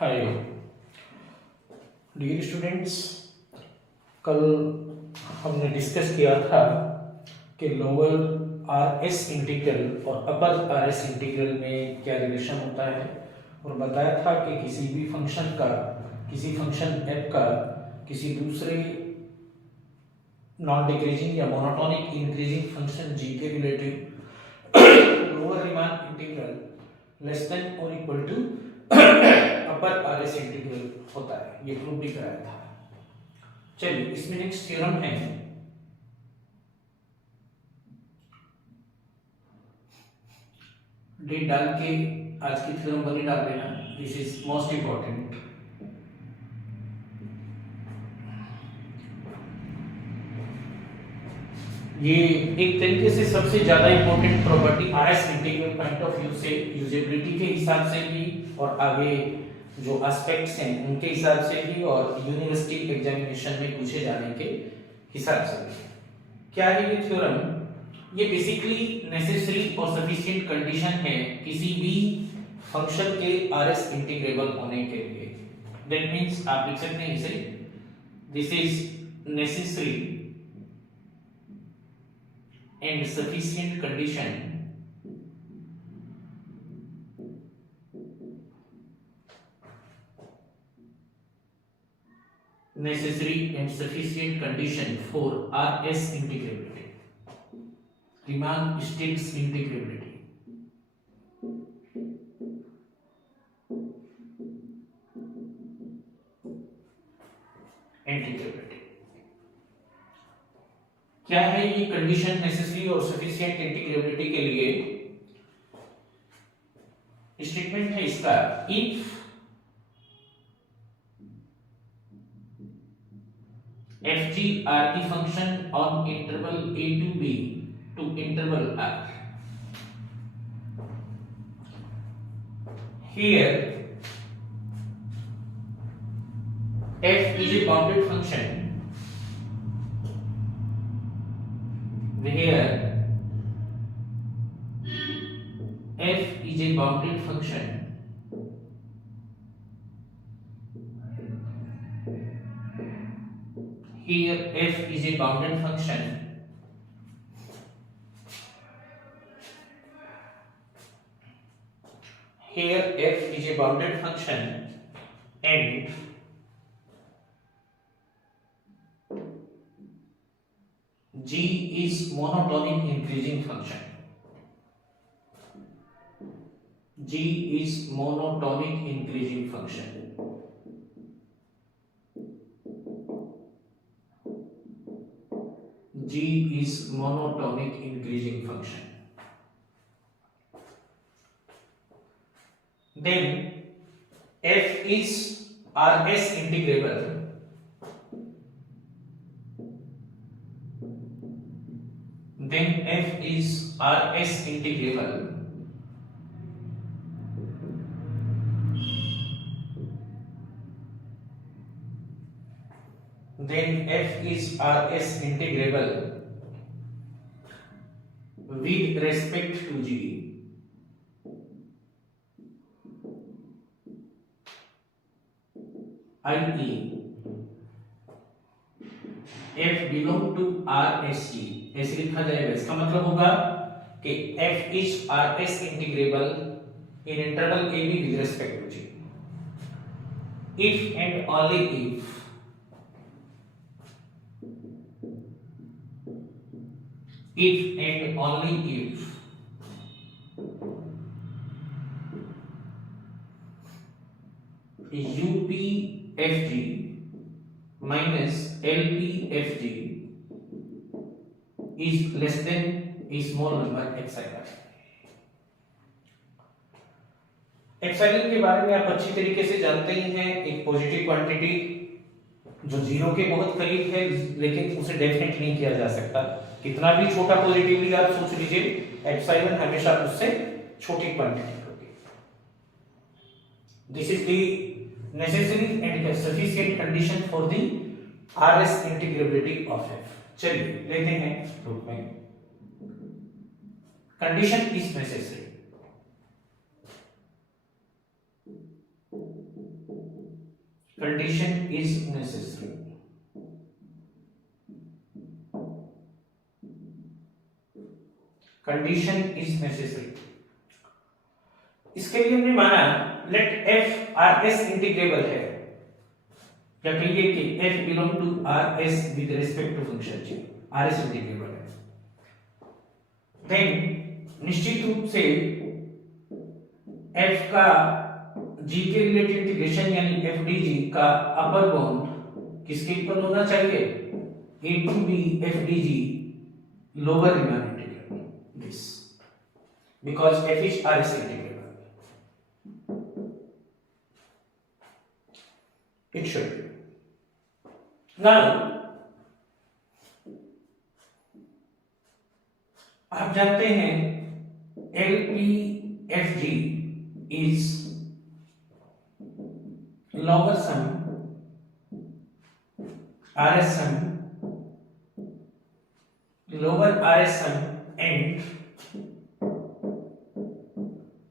Hi dear students. कल हमने डिस्कस किया था कि लोअर आर एस इंटीग्रल और अपर आर एस इंटीग्रल में क्या रिलेशन होता है, और बताया था कि किसी भी फंक्शन का, किसी फंक्शन एफ का किसी दूसरे नॉन डिक्रीजिंग या मोनोटोनिक इंक्रीजिंग फंक्शन जी के relative lower Riemann integral less than और equal to upper R S integral होता है। ये प्रूव भी कराया था। चलिए इसमें नेक्स्ट थ्योरम है डेट डाल के आज की थ्योरम बनी डाल देना। This is most important. ये एक तरीके से सबसे ज्यादा important property are S integral point of view से, यूजेबिलिटी के हिसाब से भी और आगे जो एस्पेक्ट्स हैं उनके हिसाब से भी और यूनिवर्सिटी एग्जामिनेशन में पूछे जाने के हिसाब से भी। क्या है ये थ्योरम? ये बेसिकली नेसेसरी और सफिशिएंट कंडीशन है किसी भी फंक्शन के आर एस इंटीग्रेबल होने के लिए। दैट मींस आप लिख सकते हैं इसे, this is necessary and sufficient condition for RS integrability, Riemann Stieltjes integrability. क्या है ये कंडीशन नेसेसरी और सफिशिएंट इंटीग्रेबिलिटी के लिए? स्टेटमेंट है इसका, if fg are the function on interval a to b to interval r. Here f is a bounded function where f is a bounded function here f is a bounded function here f is a bounded function and g is monotonic increasing function. G is monotonic increasing function. G is monotonic increasing function. Then f is RS integrable. Then f is RS integrable. Then f is RS integrable with respect to g. i.e. f belong to RSG ऐसे लिखा जाएगा। इसका मतलब होगा कि f is RS integrable in interval a b with respect to g if and only if and only if UPFG minus LPFG is less than a small number epsilon. Epsilon के बारे में आप अच्छी तरीके से जानते ही हैं, एक पॉजिटिव क्वांटिटी जो जीरो के बहुत करीब है लेकिन उसे डेफिनेट नहीं किया जा सकता। कितना भी छोटा पॉजिटिवली आप सोच लीजिए, एप्सिलॉन हमेशा उससे छोटी क्वांटिटी होगी। This is the necessary and sufficient condition for the RS integrability of f. चलिए लेते हैं रूप में। Condition is necessary condition is necessary. Condition is necessary. इसके लिए हमने माना let F R S integrable है, या कहिए कि F belong to R S with respect to function G, R S integrable है। देन निश्चित रूप से एफ का जी के रिलेटेड इंटीग्रेशन यानी एफ डी जी का अपर बाउंड किसके इक्वल होना चाहिए, A to B F D G lower Riemann integral this, because F is R S integrable. It should be. Now, आप जानते हैं LPFG is logger sum, RS sum, lower RS sum and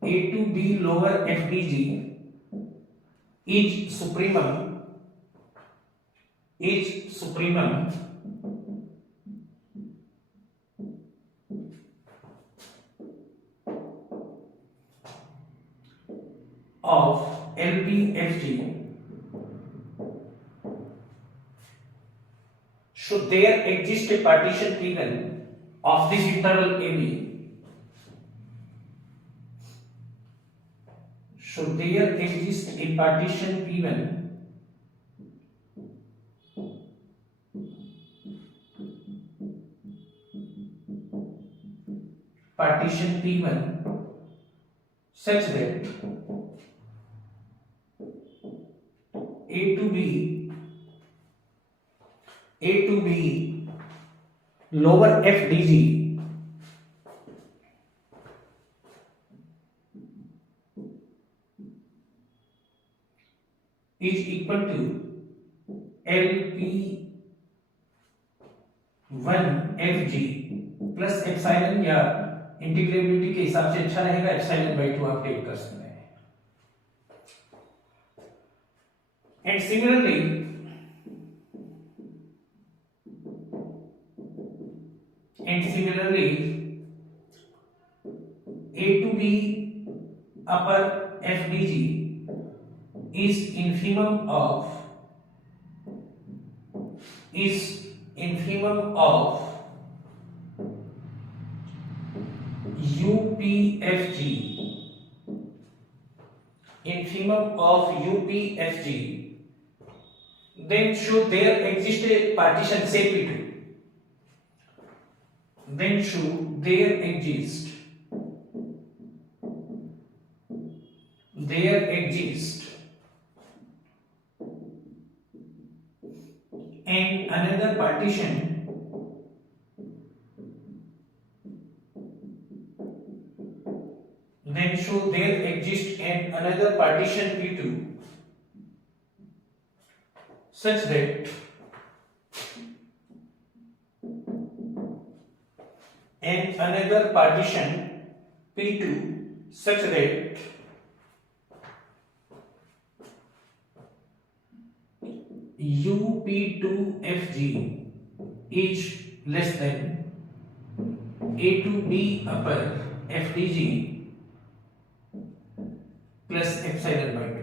A to B lower FDG is supremum of LPFG. Should there exist a partition P1 of this interval AB? Should there exist a partition P1 such that A to B lower FDG is equal to LP1FG plus epsilon, या इंटीग्रेबिलिटी के हिसाब से अच्छा रहेगा epsilon bye 2 आप टेक कर सकते हैं। And similarly A to B upper FDG is infimum of UPFG, then should there exist a partition say P2, then should there exist and another partition P2 such that UP2FG is less than A to B upper FDG plus epsilon by 2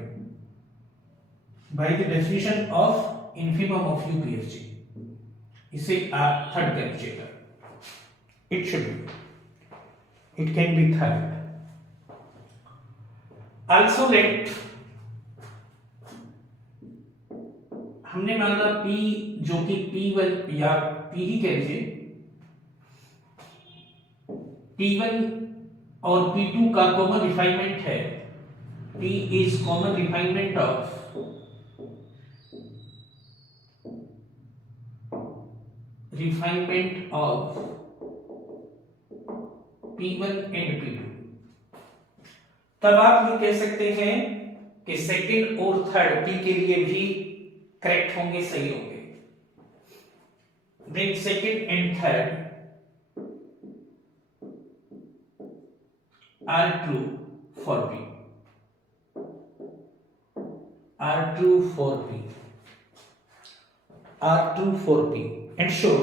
by the definition of infimum of UPFG. इसे आप थर्ड कर लीजिएगा, it should be, it can be third. Also let हमने माना P जो कि P1 या P ही कह लीजिए, P1 और P2 का कॉमन रिफाइनमेंट है, P is common refinement of P1 and P2। तब आप ये कह सकते हैं कि सेकंड और थर्ड P के लिए भी करेक्ट होंगे, सही होंगे। Then second and third are true for P, R2 for P, R2 for P, and show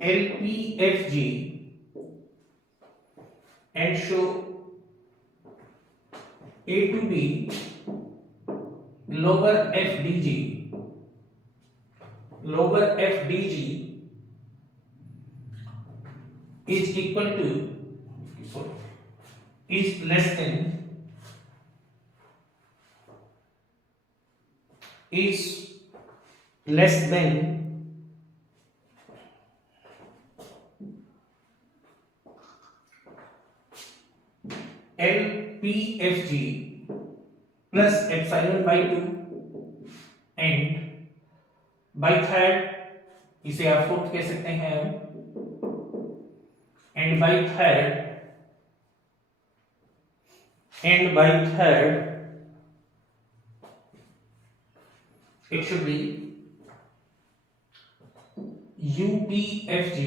LPFG and show A to B lower FDG is equal to is less than LPFG plus epsilon by 2 and by third इसे आप फोर्थ कह सकते हैं and by third it should be UPFG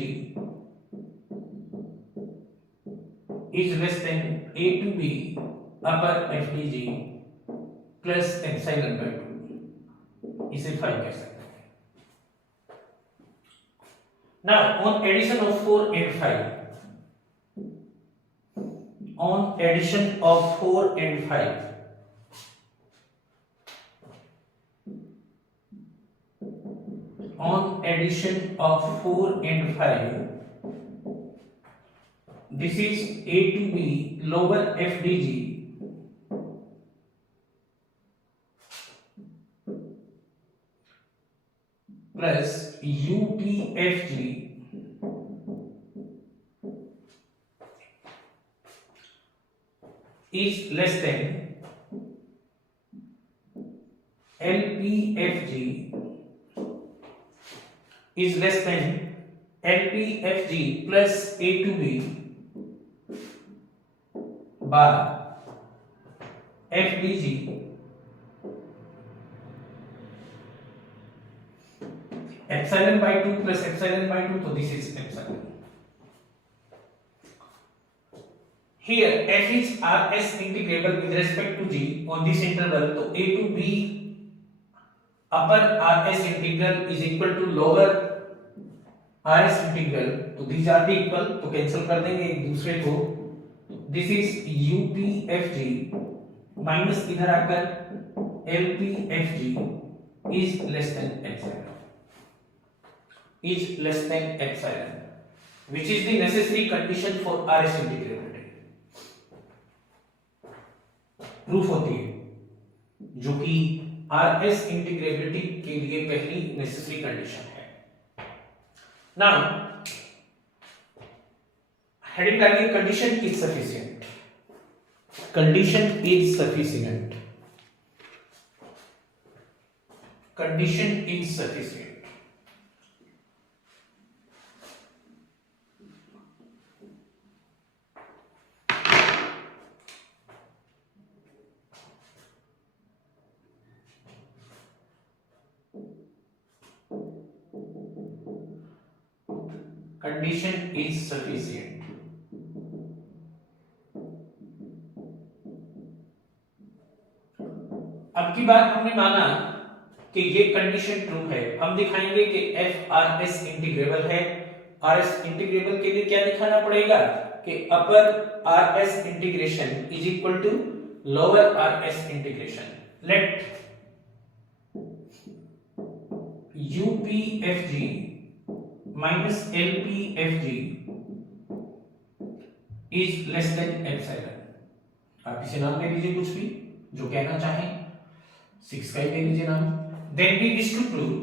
is less than A to B upper FDG plus epsilon by 2, इसे 5 कह सकते हैं. Now on addition of 4 and 5, on addition of 4 and 5, on addition of 4 and 5, this is A to B lower FDG plus UPFG is less than LPFG plus A to B bar FDG epsilon by 2 plus epsilon by 2, so this is epsilon. Here f is Rs integrable with respect to g on this interval, तो a to b upper Rs integral is equal to lower Rs integral, तो these are the equal, तो कैंसिल कर देंगे एक दूसरे को. This is UPFG minus इधर आकर LPFG is less than epsilon, which is the necessary condition for Rs integrability. Proof होती है जो कि Rs इंटीग्रेबिलिटी के लिए पहली नेसेसरी कंडीशन है. नाउ हेडिंग डालिए condition is sufficient. Condition is sufficient. Condition is sufficient. Condition is sufficient. अब की बार हमने माना कि ये कंडीशन ट्रू है. हम दिखाएंगे कि f Rs इंटीग्रेबल है. Rs इंटीग्रेबल के लिए क्या दिखाना पड़ेगा कि upper Rs integration is equal to lower Rs integration. Let UPFG minus LPFG is less than epsilon. आप इसे नाम दे लीजिए कुछ भी जो कहना चाहें. 6 का ही दे लीजिए नाम. Then we wish to prove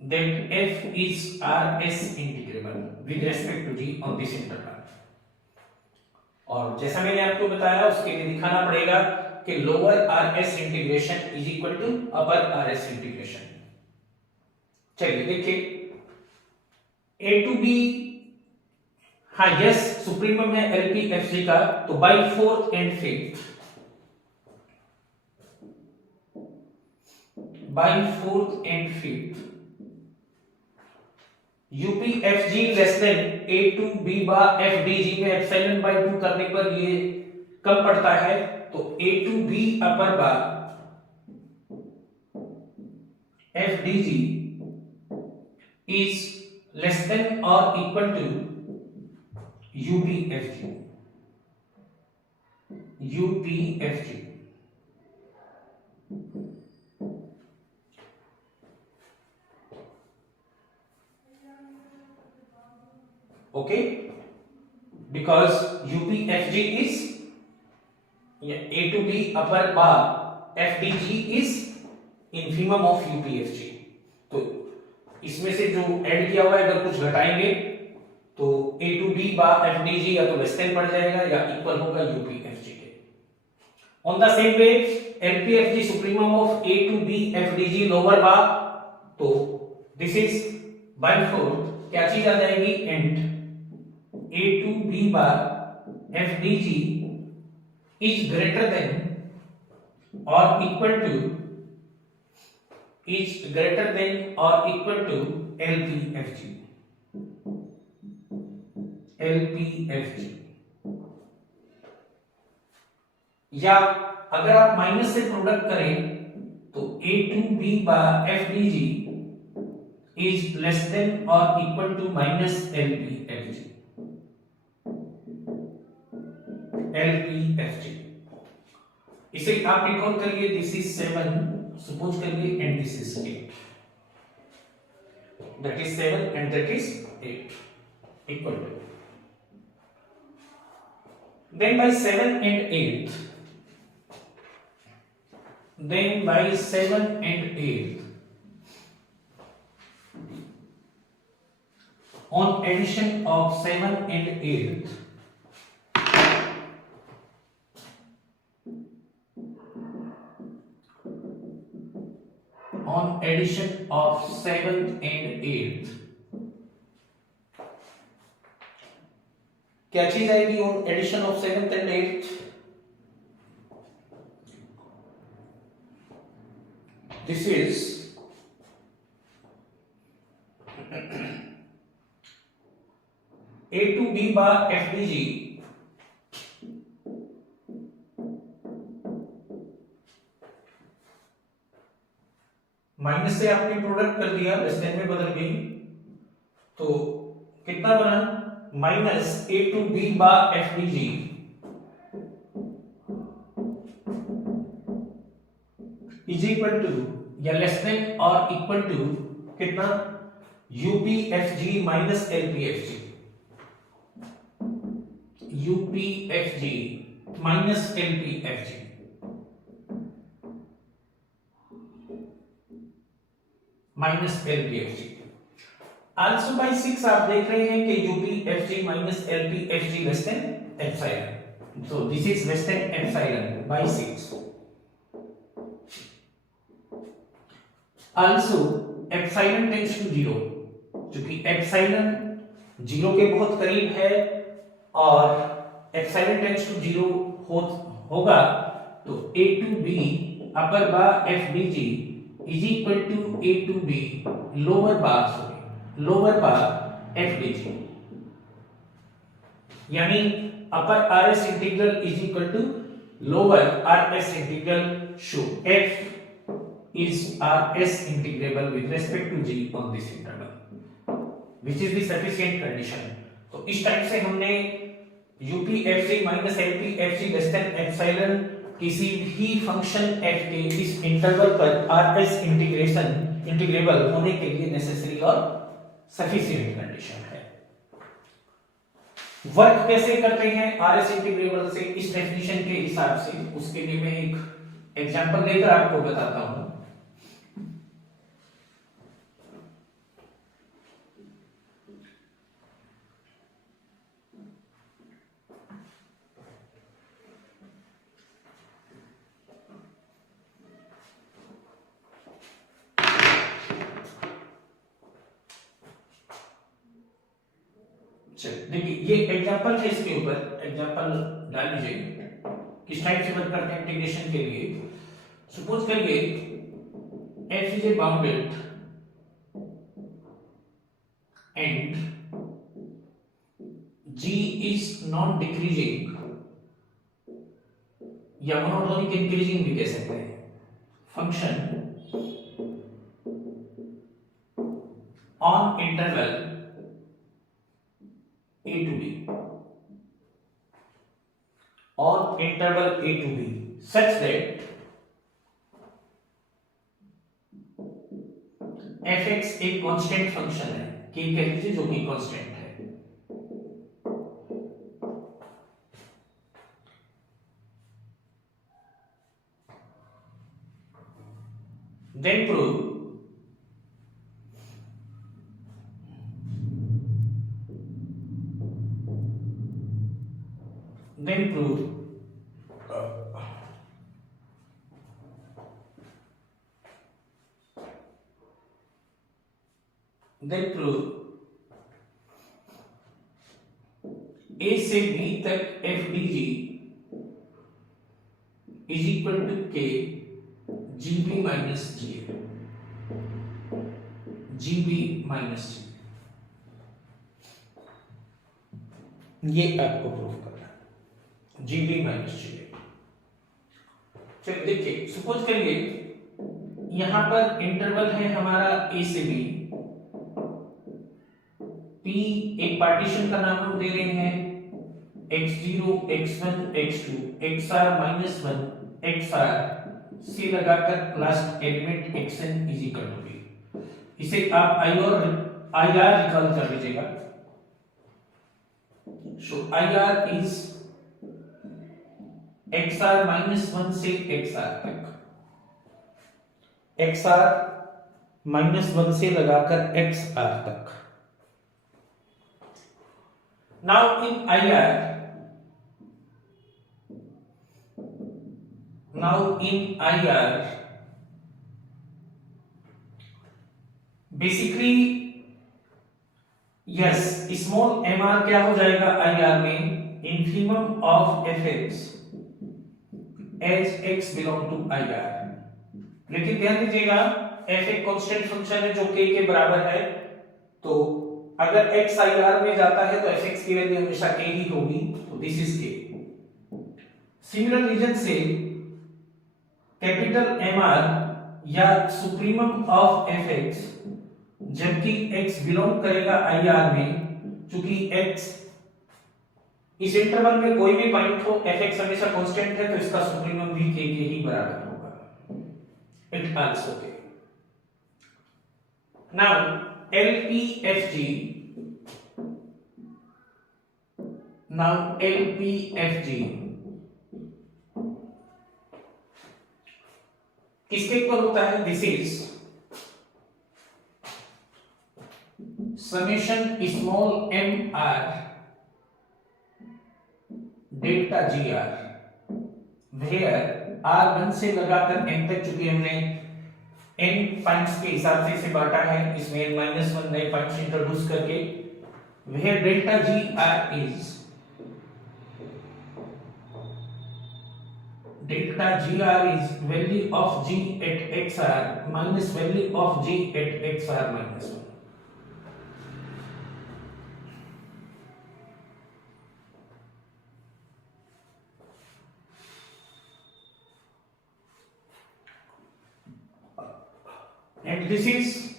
that f is Rs integrable with respect to g on this interval. और जैसा मैंने आपको बताया उसके लिए दिखाना पड़ेगा कि lower Rs integration is equal to upper Rs integration. चलिए देखिए A टू B, हाँ यस सुप्रीमम है LPFG का, तो by fourth and fifth by fourth and fifth, UPFG less than A to B bar FDG में epsilon by 2 करने पर ये कम पड़ता है, तो ए to B upper bar FDG is less than और equal to UPFG. UPFG okay, because UPFG is A to B upper bar FDG is infimum of UPFG. तो इसमें से जो ऐड किया हुआ है अगर कुछ घटाएंगे तो ए टू बी बार एफडीजी या तो लेस देन पड़ जाएगा या इक्वल होगा यूपीएफजी के। On the same way LPFG supremum of A to B FDG lower bar, तो दिस इज बाय फोर्थ क्या चीज आ जाएगी and A to B bar FDG is greater than और equal to is greater than or equal to LPFG। LPFG या अगर आप माइनस से प्रोडक्ट करें तो A to B bar FDG is less than or equal to minus LPFG। LPFG इसे आप रिकॉल करिए, दिस इज 7 suppose करिए and this is 8, that is 7 and that is 8 equal to, then by 7 and 8, then by 7 and 8 on addition of 7 and 8 on addition of 7th and 8th क्या चीज आएगी on addition of 7th and 8th? This is A to B bar FDG minus से आपने प्रोडक्ट कर दिया, less than में बदल गई, तो कितना बना minus a to B bar FDG is equal to या लेस देन और इक्वल टू कितना UPFG minus LPFG. UPFG minus LPFG minus LPFG. Also by 6 आप देख रहे हैं कि UPFG minus LPFG less than epsilon, so this is less than epsilon by 6। Also epsilon tends to 0, क्योंकि एप्सिलॉन 0 के बहुत करीब है और एप्सिलॉन टेंड्स टू 0 होगा, तो a to b upper bar FDG is equal to A to B lower bar FDG, यानी अपर RS integral is equal to lower RS integral show F is RS integrable with respect to G on this interval, which is the sufficient condition। तो इस टाइप से हमने UPFG minus LPFG less than epsilon किसी भी function f के इस इंटरवल पर RS integrable होने के लिए नेसेसरी और सफिशिएंट कंडीशन है। वर्क कैसे करते हैं RS इंटीग्रेबल से इस डेफिनेशन के हिसाब से, उसके लिए मैं एक एग्जांपल लेकर आपको बताता हूं। देखिए ये एग्जांपल है, इसके ऊपर एग्जांपल डाल लीजिए किस टाइप से वर्क करते हैं इंटीग्रेशन के लिए। सपोज करिए f is a bounded and g is non decreasing या मोनोटोनिक इंक्रीजिंग भी कह सकते हैं function on interval a to b on interval a to b such that fx एक कांस्टेंट फंक्शन है k कह लीजिए जो कि कांस्टेंट है then prove then prove a से b तक f dg is equal to k gb minus ga gb minus g ये आपको प्रूव करना है gb minus g। चलिए देखिए सपोज करिए यहां पर इंटरवल है हमारा a से b p एक पार्टीशन का नाम हम दे रहे हैं x0 x1 x2 xr -1 xr c लगाकर last element xn is equal to b इसे आप i और ir निकाल कर लीजिएगा सो ir इज xr -1 से xr तक xr -1 से लगाकर xr तक now in ir basically yes small mr क्या हो जाएगा ir में infimum of fx as x belong to ir लेकिन ध्यान दीजिएगा f एक कांस्टेंट फंक्शन है जो k के बराबर है तो अगर x ir में जाता है तो fx की वैल्यू हमेशा k ही होगी तो this is k similar reason से कैपिटल mr या सुप्रीमम ऑफ fx जबकि x बिलोंग करेगा ir में चूंकि x इस इंटरवल में कोई भी पॉइंट हो fx हमेशा कांस्टेंट है तो इसका सुप्रीमम भी k के ही बराबर होगा it also k now lpfg किसके इक्वल होता है this is summation small m r delta G R where r1 से लगाकर n तक चूंकि हमने n पॉइंट्स के हिसाब से इसे बांटा है इसमें n-1 नए पॉइंट्स इंट्रोड्यूस करके where delta G R is delta gr is value of g at xr minus value of g at xr minus 1 and this is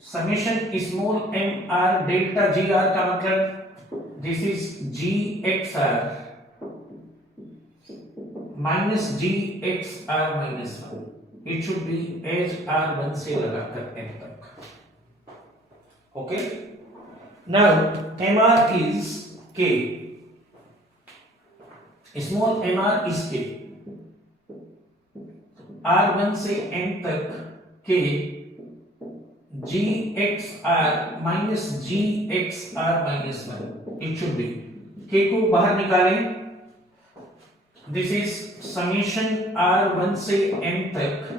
summation small mr delta gr का मतलब this is gxr minus gxr minus 1 it should be as r1 से लगाकर n तक okay now mr is k small mr is k r1 से n तक k gxr minus gxr minus 1 it should be k को बाहर निकालें दिस इज समेशन r1 से n तक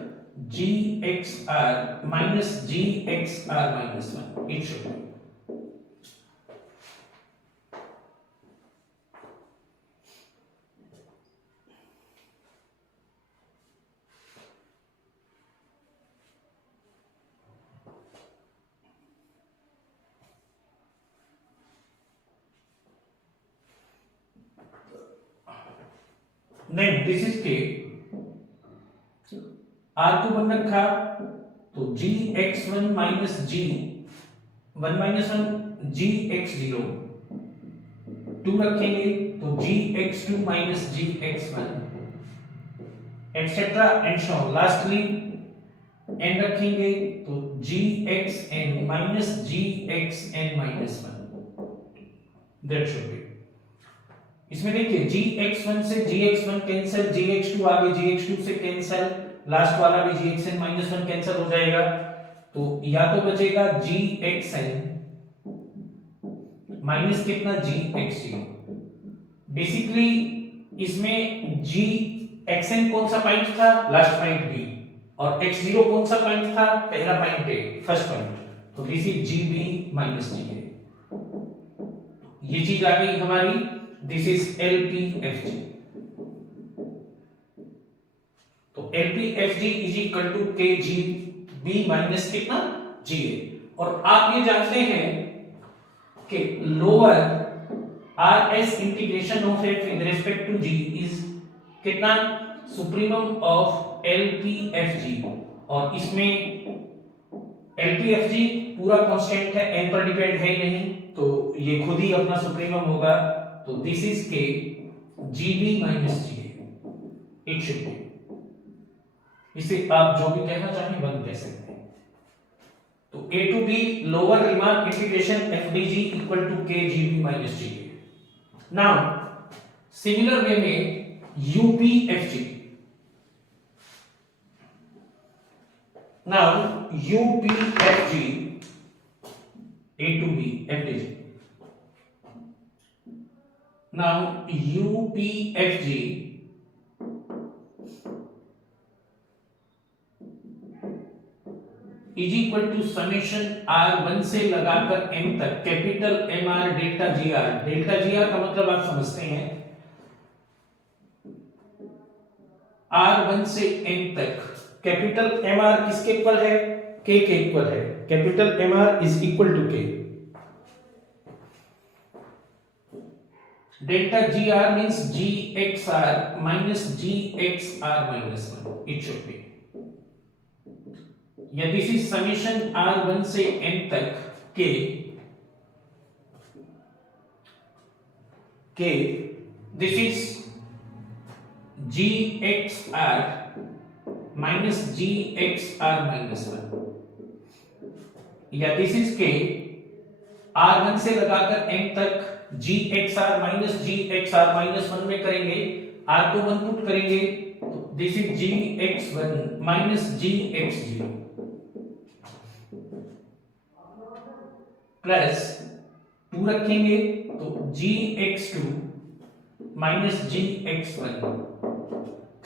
gxr minus gxr minus 1 it should be then this is K, R को one रखा तो gx1 माइनस g1 माइनस 1 gx0, 2 रखेंगे तो gx2 minus gx1 etcetera and so lastly n रखेंगे तो gxn minus gxn minus 1, that should be. इसमें देखिए gx1 से gx1 कैंसिल, gx2 आगे gx2 से कैंसिल, लास्ट वाला भी gxn माइनस 1 कैंसिल हो जाएगा, तो या तो बचेगा gxn माइनस कितना gx0। बेसिकली इसमें gxn कौन सा पॉइंट था, लास्ट पॉइंट बी, और x0 कौन सा पॉइंट था, पहला पॉइंट ए, फर्स्ट पॉइंट, तो this is gb minus ga। ये चीज आ गई हमारी, दिस इज LPFG। तो LPFG is equal to KGB minus कितना GA। और आप ये जानते हैं कि lower RS integration of f with respect to G is कितना, सुप्रीमम ऑफ LPFG, और इसमें LPFG पूरा कांस्टेंट है, n पर डिपेंड है ही नहीं, तो ये खुद ही अपना सुप्रीमम होगा, तो दिस इज के GB minus GA, it should B. इसे आप जो भी कहना चाहें वन कह सकते हैं। तो A to B lower Riemann integration FDG equal to KGB minus GA। Now similar way में UPFG, now UPFG A to B FDG, now UPFG is equal to summation R1 से लगाकर M तक capital MR delta GR। Delta GR का मतलब आप समझते हैं, R1 से M तक कैपिटल MR किसके इक्वल है, K के इक्वल है, capital MR is equal to K। Delta GR means GXR minus GXR minus 1, it should be, या दिस इज समेशन R1 से M तक K this is GXR minus GXR minus 1, या this is K R1 से लगाकर M तक GXR minus GXR minus 1 में करेंगे, R को 1 पुट करेंगे, this is GX1 minus GX0 plus 2 रखेंगे तो GX2 माइनस GX1,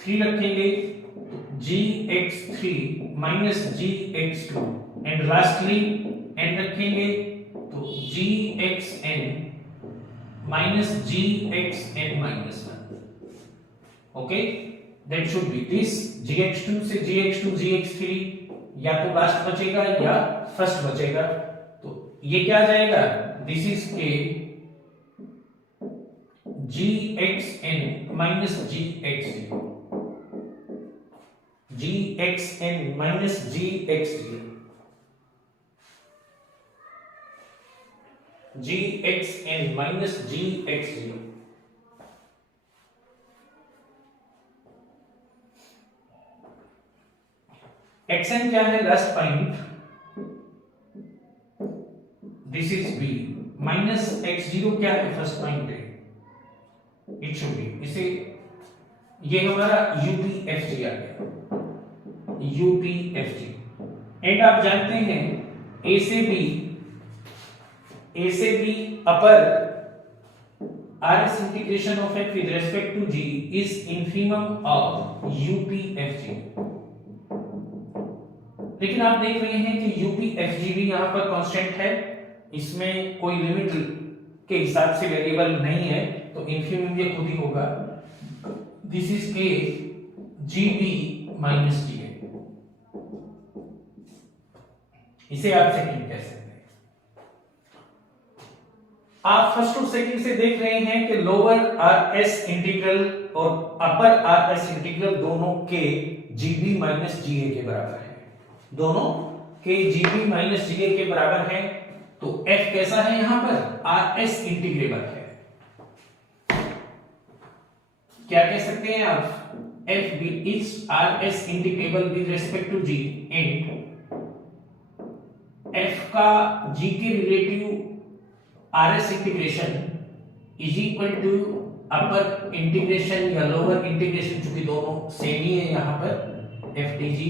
3 रखेंगे तो GX3 minus GX2, and lastly n रखेंगे तो GXN minus GXN minus 1। Okay, that should be this. GX2 से GX2 GX3 या तो लास्ट बचेगा या फर्स्ट बचेगा, तो ये क्या आ जाएगा, दिस इज के GXN minus GX0, GXN minus GX0, GXN minus GX0। XN क्या है, last point, this is B, minus X0 क्या है, फर्स्ट पॉइंट है, इट शुड बी। इसे ये हमारा UPFG आ गया, UPFG। एंड आप जानते हैं A से B अपर RS integration of f with respect to G is infimum of UPFG। लेकिन आप देख रहे हैं कि UPFG भी यहां पर कांस्टेंट है, इसमें कोई लिमिट के हिसाब से वेरिएबल नहीं है, तो इन्फिमम ये खुद ही होगा, दिस इज के GB माइनस GA। इसे आप सेकंड कह सकते हैं। आप फर्स्ट और सेकंड से देख रहे हैं कि लोअर आर एस इंटीग्रल और अपर आर एस इंटीग्रल दोनों के जीबी माइनस जीए के बराबर है, दोनों के जीबी माइनस जीए के बराबर है। तो एफ कैसा है, यहां पर आर एस इंटीग्रेबल है। क्या कह सकते हैं आप, F B is R S integrable with respect to G and F का जी के relative R S integration is equal to upper integration या लोअर इंटीग्रेशन, चूंकि दोनों सेम ही है यहां पर एफ डी जी,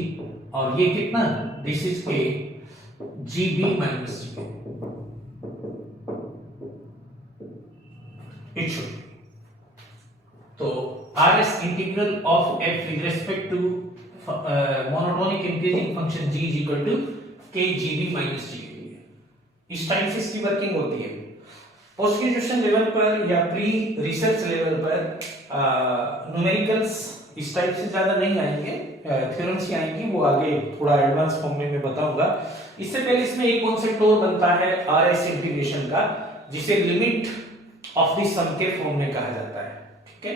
और ये कितना, दिस इज के जी बी माइनस जी के, इट शुड। तो R S integral of F with respect to monotonic increasing function G is equal to K G B minus G के। इस टाइप से इसकी वर्किंग होती है। पोस्ट ग्रेजुएशन लेवल पर या प्री रिसर्च लेवल पर न्यूमेरिकल्स इस टाइप से ज्यादा नहीं आएंगे, थ्योरम्स ही आएंगी, वो आगे थोड़ा एडवांस फॉर्म में मैं बताऊंगा। इससे पहले इसमें एक कॉन्सेप्ट और बनता है आर एस इंटीग्रेशन का, जिसे लिमिट ऑफ द सम के फॉर्म में कहा जाता है। ठीक है,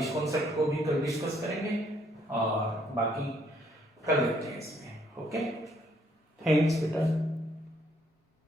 इस कॉन्सेप्ट को भी कल डिस्कस करेंगे और बाकी कर लेते हैं इसमें। ओके, थैंक्स बेटा।